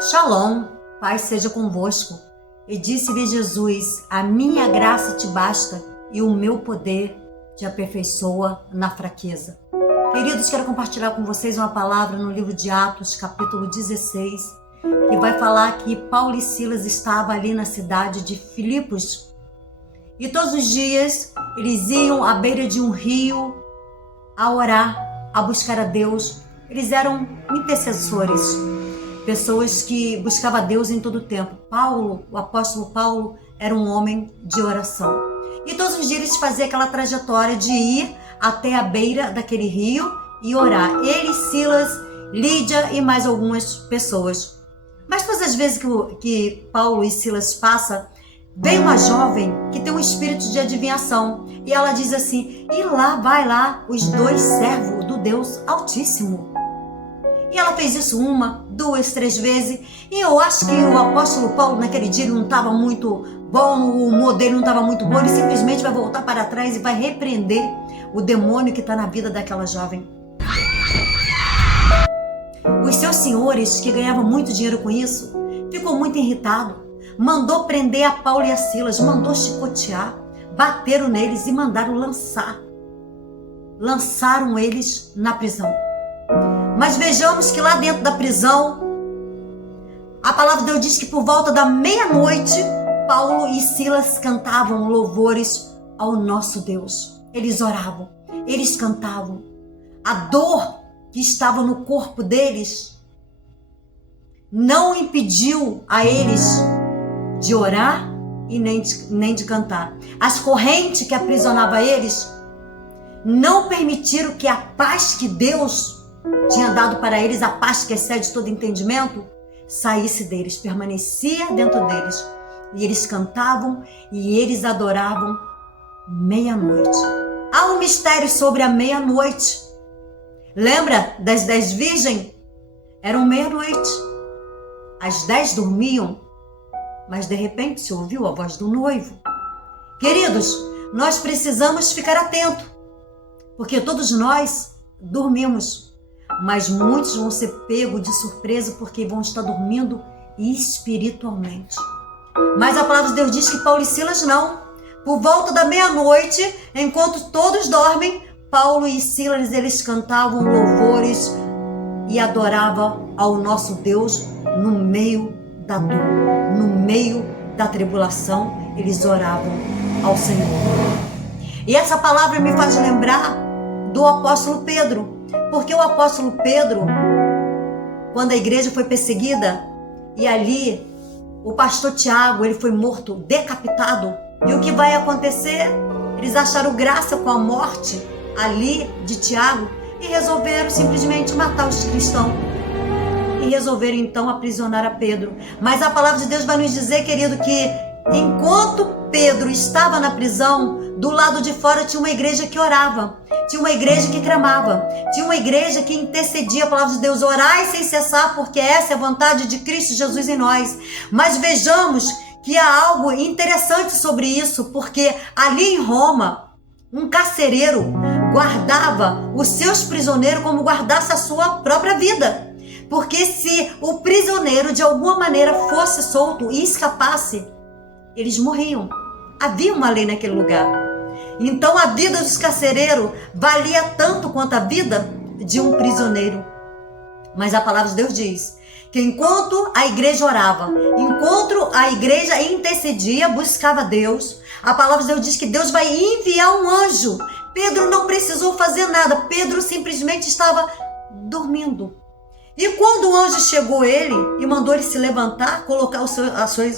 Shalom, paz seja convosco. E disse-lhe Jesus: a minha graça te basta e o meu poder te aperfeiçoa na fraqueza. Queridos, quero compartilhar com vocês uma palavra no livro de Atos, capítulo 16, que vai falar que Paulo e Silas estavam ali na cidade de Filipos. E todos os dias eles iam à beira de um rio a orar, a buscar a Deus. Eles eram intercessores, pessoas que buscavam a Deus em todo o tempo. Paulo, o apóstolo Paulo, era um homem de oração. E todos os dias eles faziam aquela trajetória de ir até a beira daquele rio e orar. Ele, Silas, Lídia e mais algumas pessoas. Mas todas as vezes que Paulo e Silas passam, vem uma jovem que tem um espírito de adivinhação. E ela diz assim: e lá, vai lá, os dois servos do Deus Altíssimo. E ela fez isso 1, 2, 3 vezes. E eu acho que o apóstolo Paulo naquele dia não estava muito bom, o humor dele não estava muito bom. Ele simplesmente vai voltar para trás e vai repreender o demônio que está na vida daquela jovem. Os seus senhores, que ganhavam muito dinheiro com isso, ficou muito irritado. Mandou prender a Paulo e a Silas, mandou chicotear, bateram neles e mandaram lançar. Lançaram eles na prisão. Mas vejamos que lá dentro da prisão, a palavra de Deus diz que por volta da meia-noite, Paulo e Silas cantavam louvores ao nosso Deus. Eles oravam, eles cantavam. A dor que estava no corpo deles não impediu a eles de orar e nem de cantar. As correntes que aprisionavam eles não permitiram que a paz que Deus tinha dado para eles, a paz que excede todo entendimento, saísse deles, permanecia dentro deles. E eles cantavam e eles adoravam meia-noite. Há um mistério sobre a meia-noite. Lembra das 10 virgens? Eram meia-noite. As 10 dormiam, mas de repente se ouviu a voz do noivo. Queridos, nós precisamos ficar atentos, porque todos nós dormimos, mas muitos vão ser pegos de surpresa porque vão estar dormindo espiritualmente. Mas a palavra de Deus diz que Paulo e Silas não. Por volta da meia-noite, enquanto todos dormem, Paulo e Silas, eles cantavam louvores e adoravam ao nosso Deus no meio da dor, no meio da tribulação. Eles oravam ao Senhor. E essa palavra me faz lembrar do apóstolo Pedro, porque o apóstolo Pedro, quando a igreja foi perseguida, e ali o pastor Tiago, ele foi morto, decapitado, e o que vai acontecer? Eles acharam graça com a morte ali de Tiago e resolveram simplesmente matar os cristãos. E resolveram então aprisionar a Pedro. Mas a palavra de Deus vai nos dizer, querido, que enquanto Pedro estava na prisão, do lado de fora tinha uma igreja que orava, tinha uma igreja que clamava, tinha uma igreja que intercedia. A palavra de Deus: orai sem cessar, porque essa é a vontade de Cristo Jesus em nós. Mas vejamos que há algo interessante sobre isso, porque ali em Roma, um carcereiro guardava os seus prisioneiros como guardasse a sua própria vida. Porque se o prisioneiro de alguma maneira fosse solto e escapasse, eles morriam. Havia uma lei naquele lugar. Então a vida dos carcereiros valia tanto quanto a vida de um prisioneiro. Mas a palavra de Deus diz que enquanto a igreja orava, enquanto a igreja intercedia, buscava Deus, a palavra de Deus diz que Deus vai enviar um anjo. Pedro não precisou fazer nada, Pedro simplesmente estava dormindo. E quando o anjo chegou ele e mandou ele se levantar, colocar os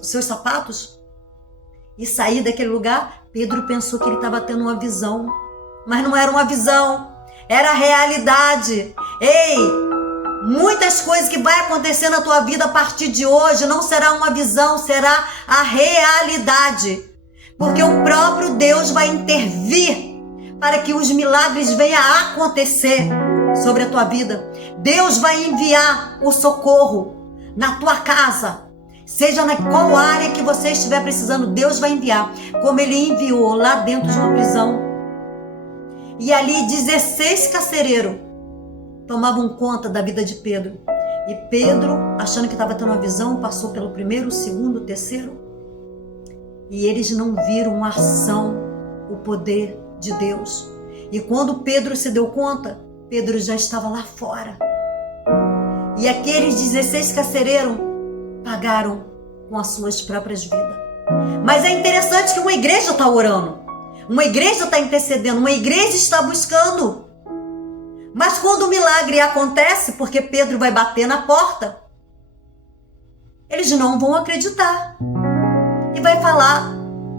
seus sapatos e sair daquele lugar, Pedro pensou que ele estava tendo uma visão. Mas não era uma visão, era a realidade. Ei, muitas coisas que vai acontecer na tua vida a partir de hoje não será uma visão, será a realidade. Porque o próprio Deus vai intervir para que os milagres venham a acontecer sobre a tua vida. Deus vai enviar o socorro na tua casa, seja na qual área que você estiver precisando. Deus vai enviar, como ele enviou lá dentro de uma prisão. E ali 16 carcereiros tomavam conta da vida de Pedro. E Pedro, achando que estava tendo uma visão, passou pelo primeiro, o segundo, o terceiro. E eles não viram a ação, o poder de Deus. E quando Pedro se deu conta, Pedro já estava lá fora. E aqueles 16 carcereiros pagaram com as suas próprias vidas. Mas é interessante que uma igreja está orando. Uma igreja está intercedendo. Uma igreja está buscando. Mas quando o milagre acontece, porque Pedro vai bater na porta, eles não vão acreditar. E vai falar,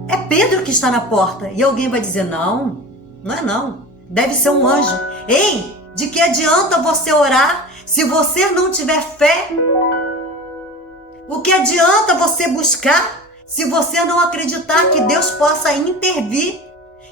é Pedro que está na porta. E alguém vai dizer, não, não é não. Deve ser um anjo. Ei, de que adianta você orar se você não tiver fé? O que adianta você buscar se você não acreditar que Deus possa intervir,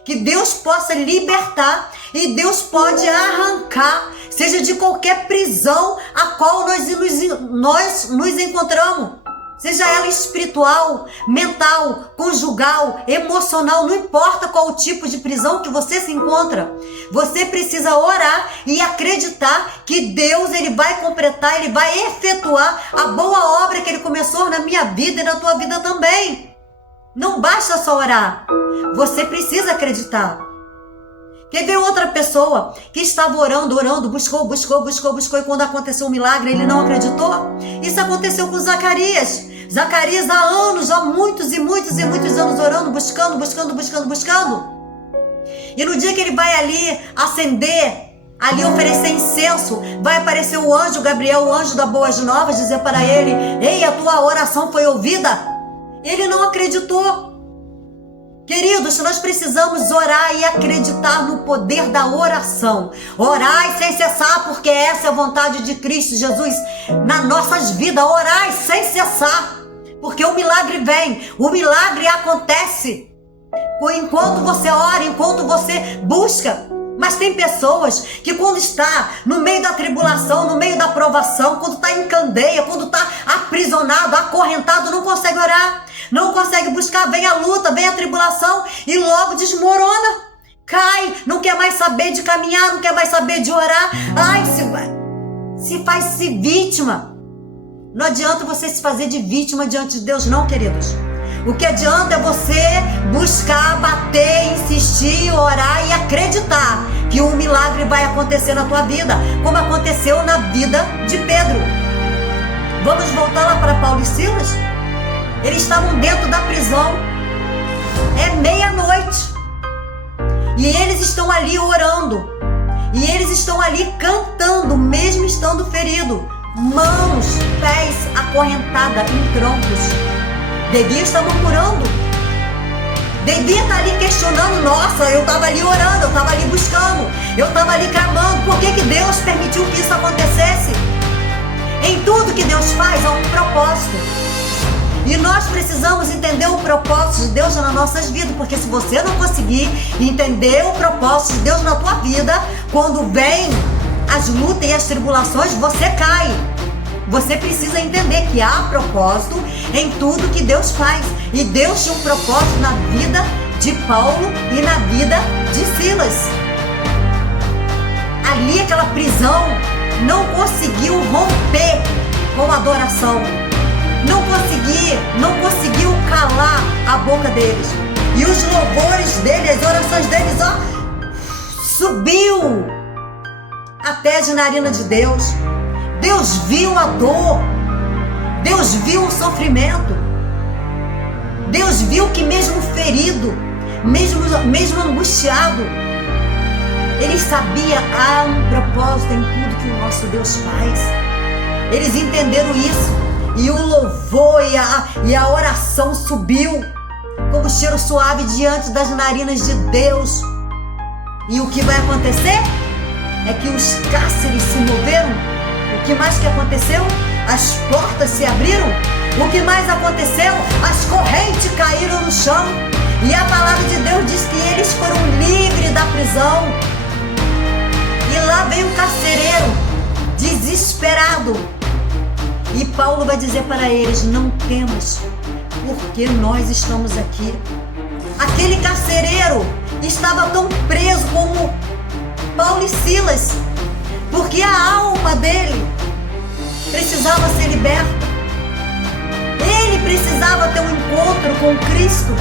que Deus possa libertar e Deus pode arrancar, seja de qualquer prisão a qual nós nos encontramos, seja ela espiritual, mental, conjugal, emocional, não importa qual o tipo de prisão que você se encontra. Você precisa orar e acreditar que Deus ele vai completar, ele vai efetuar a boa obra que ele começou na minha vida e na tua vida também. Não basta só orar, você precisa acreditar. Quer ver outra pessoa que estava orando, buscou, e quando aconteceu um milagre, ele não acreditou? Isso aconteceu com Zacarias. Zacarias há anos, há muitos anos orando, buscando. E no dia que ele vai ali acender, ali oferecer incenso, vai aparecer o anjo Gabriel, o anjo da Boas Novas, dizer para ele, ei, a tua oração foi ouvida. Ele não acreditou. Queridos, nós precisamos orar e acreditar no poder da oração. Orai sem cessar, porque essa é a vontade de Cristo Jesus nas nossas vidas. Orai sem cessar, porque o milagre vem, o milagre acontece. Enquanto você ora, enquanto você busca. Mas tem pessoas que quando está no meio da tribulação, no meio da provação, quando está em candeia, quando está aprisionado, acorrentado, não consegue orar, não consegue buscar, vem a luta, vem a tribulação e logo desmorona, cai, não quer mais saber de caminhar, não quer mais saber de orar, se faz-se vítima. Não adianta você se fazer de vítima diante de Deus não, queridos. O que adianta é você buscar, bater, insistir, orar e acreditar que um milagre vai acontecer na tua vida, como aconteceu na vida de Pedro. Vamos voltar lá para Paulo e Silas? Eles estavam dentro da prisão. É meia-noite. E eles estão ali orando. E eles estão ali cantando, mesmo estando feridos. Mãos, pés acorrentadas em troncos. Devia estar murmurando, devia estar ali questionando, nossa, eu estava ali orando, eu estava ali buscando, eu estava ali clamando, por que Deus permitiu que isso acontecesse? Em tudo que Deus faz há um propósito, e nós precisamos entender o propósito de Deus nas nossas vidas, porque se você não conseguir entender o propósito de Deus na tua vida, quando vem as lutas e as tribulações, você cai. Você precisa entender que há propósito em tudo que Deus faz. E Deus tinha um propósito na vida de Paulo e na vida de Silas. Ali aquela prisão não conseguiu romper com a adoração. Não conseguiu calar a boca deles. E os louvores deles, as orações deles, subiu até as narinas de Deus. Deus viu a dor, Deus viu o sofrimento, Deus viu que mesmo ferido, mesmo angustiado, Ele sabia, há um propósito em tudo que o nosso Deus faz. Eles entenderam isso, e o louvor e a oração subiu como cheiro suave diante das narinas de Deus. E o que vai acontecer é que os cárceres se moveram. O que mais que aconteceu? As portas se abriram. O que mais aconteceu? As correntes caíram no chão. E a palavra de Deus diz que eles foram livres da prisão. E lá veio o carcereiro, desesperado. E Paulo vai dizer para eles, não temas, porque nós estamos aqui. Aquele carcereiro estava tão preso como Paulo e Silas, porque a alma dele precisava ser liberto. Ele precisava ter um encontro com Cristo.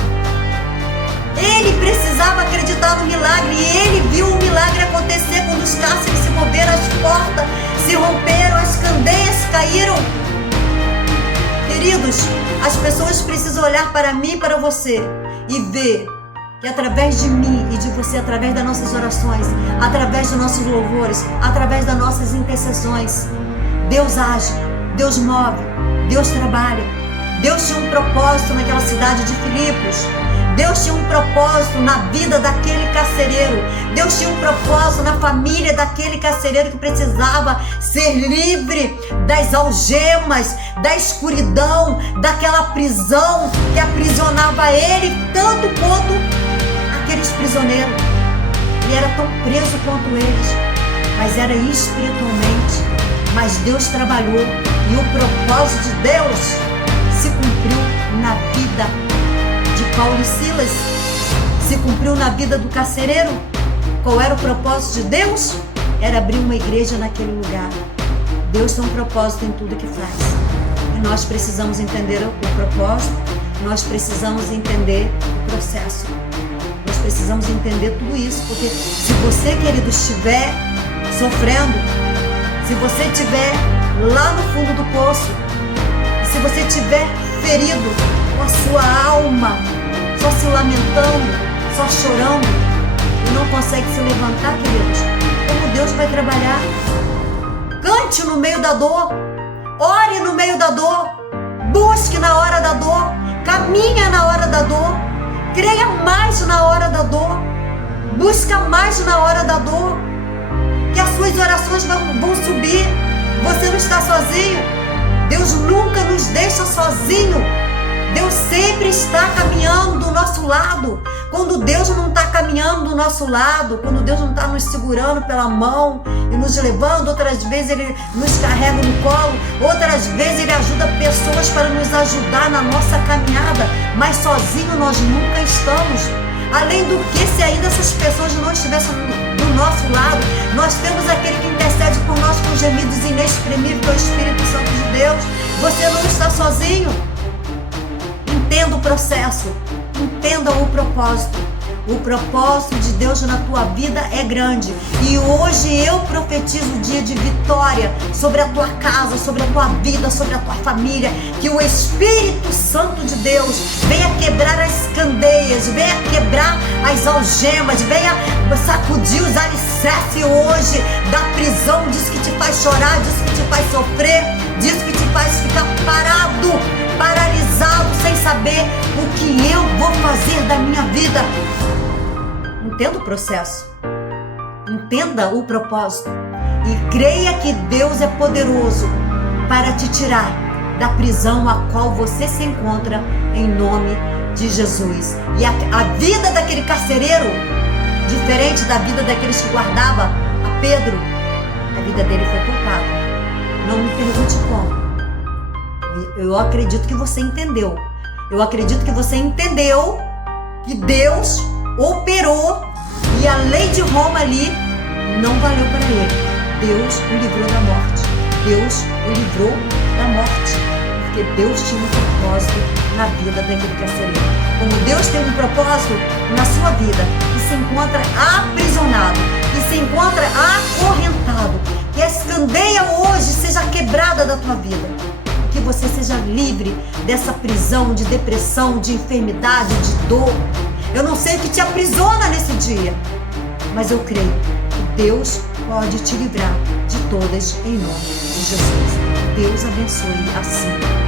Ele precisava acreditar no milagre. E ele viu o milagre acontecer quando os cárceres se moveram, as portas se romperam, as candeias caíram. Queridos, as pessoas precisam olhar para mim e para você e ver que através de mim e de você, através das nossas orações, através dos nossos louvores, através das nossas intercessões, Deus age, Deus move, Deus trabalha. Deus tinha um propósito naquela cidade de Filipos. Deus tinha um propósito na vida daquele carcereiro. Deus tinha um propósito na família daquele carcereiro que precisava ser livre das algemas, da escuridão, daquela prisão que aprisionava ele, tanto quanto aqueles prisioneiros. Ele era tão preso quanto eles, mas era espiritualmente. Mas Deus trabalhou e o propósito de Deus se cumpriu na vida de Paulo e Silas, se cumpriu na vida do carcereiro. Qual era o propósito de Deus? Era abrir uma igreja naquele lugar. Deus tem um propósito em tudo que faz. E nós precisamos entender o propósito, nós precisamos entender o processo. Nós precisamos entender tudo isso, porque se você, querido, estiver sofrendo, se você estiver lá no fundo do poço, se você estiver ferido com a sua alma, só se lamentando, só chorando e não consegue se levantar, queridos, como Deus vai trabalhar? Cante no meio da dor, ore no meio da dor, busque na hora da dor, caminha na hora da dor, creia mais na hora da dor, busca mais na hora da dor, que as suas orações vão subir. Você não está sozinho. Deus nunca nos deixa sozinho. Deus sempre está caminhando do nosso lado. Quando Deus não está caminhando do nosso lado, quando Deus não está nos segurando pela mão e nos levando, outras vezes Ele nos carrega no colo, outras vezes Ele ajuda pessoas para nos ajudar na nossa caminhada, mas sozinho nós nunca estamos. Além do que, se ainda essas pessoas não estivessem do nosso lado, nós temos aquele que intercede por nós com gemidos inexprimíveis, que é o Espírito Santo de Deus. Você não está sozinho. Entenda o processo, entenda o propósito. O propósito de Deus na tua vida é grande. E hoje eu profetizo o dia de vitória sobre a tua casa, sobre a tua vida, sobre a tua família. Que o Espírito Santo de Deus venha quebrar as candeias, venha quebrar as algemas, venha sacudir os alicerces hoje da prisão. Diz que te faz chorar, diz que te faz sofrer, diz que te faz ficar parado, paralisado, sem saber o que eu vou fazer da minha vida. Entenda o processo, entenda o propósito e creia que Deus é poderoso para te tirar da prisão a qual você se encontra, em nome de Jesus. E a vida daquele carcereiro, diferente da vida daqueles que guardava a Pedro, a vida dele foi poupada. Não me pergunte como. Eu acredito que você entendeu. Eu acredito que você entendeu que Deus operou e a lei de Roma ali não valeu para ele. Deus o livrou da morte. Deus o livrou da morte. Porque Deus tinha um propósito na vida daquele carcereiro. Como Deus tem um propósito na sua vida, que se encontra aprisionado, que se encontra acorrentado, que essa candeia hoje seja quebrada da tua vida. Que você seja livre dessa prisão de depressão, de enfermidade, de dor. Eu não sei o que te aprisiona nesse dia, mas eu creio que Deus pode te livrar de todas em nome de Jesus. Deus abençoe assim.